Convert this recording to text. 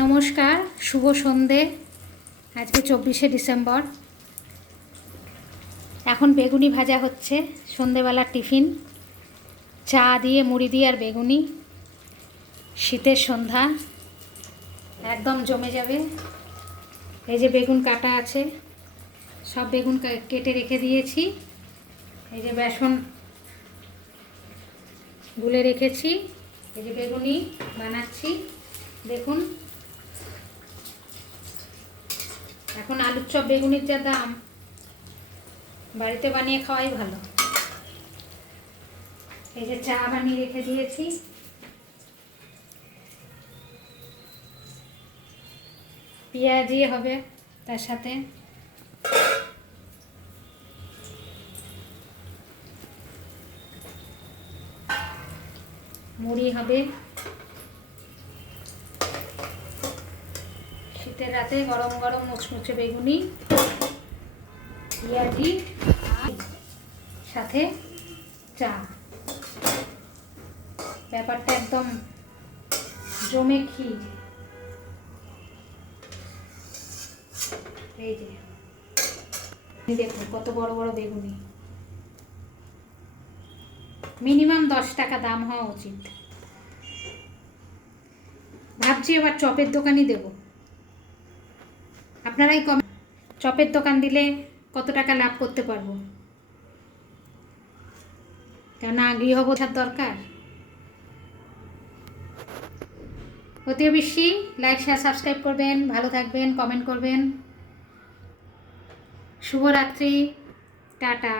নমস্কার, শুভ সন্ধে। আজকে 24শে ডিসেম্বর। এখন বেগুনি ভাজা হচ্ছে, সন্ধেবেলার টিফিন। চা দিয়ে, মুড়ি দিয়ে আর বেগুনি। শীতের সন্ধ্যা একদম জমে যাবে। এই যে বেগুন কাটা আছে, সব বেগুন কেটে রেখে দিয়েছি। এই যে বেসন গুলে রেখেছি। এই যে বেগুনি বানাচ্ছি, দেখুন। এখন আলুর চপ বেগুনির যা দাম, বাড়িতে বানিয়ে খাওয়াই ভালো। এই যে চা বানিয়ে রেখে দিয়েছি। পেঁয়াজি হবে তার সাথে। মুড়ি হবে। শীতের রাতে গরম গরম মুচমুচে বেগুনি, পেঁয়াজি, সাথে চা। ব্যাপারটা একদম জমে ক্ষীর। এই যে দেখুন কত বড় বড় বেগুনি। মিনিমাম 10 টাকা দাম হওয়া উচিত। ভাবছি এবার চপের দোকানই দেব। আপনারাই চপের দোকান দিলে কত টাকা লাভ করতে পারবো, কেননা গৃহবধূর দরকার। অতি বেশি লাইক, শেয়ার, সাবস্ক্রাইব করবেন। ভালো থাকবেন, কমেন্ট করবেন। শুভরাত্রি, টাটা।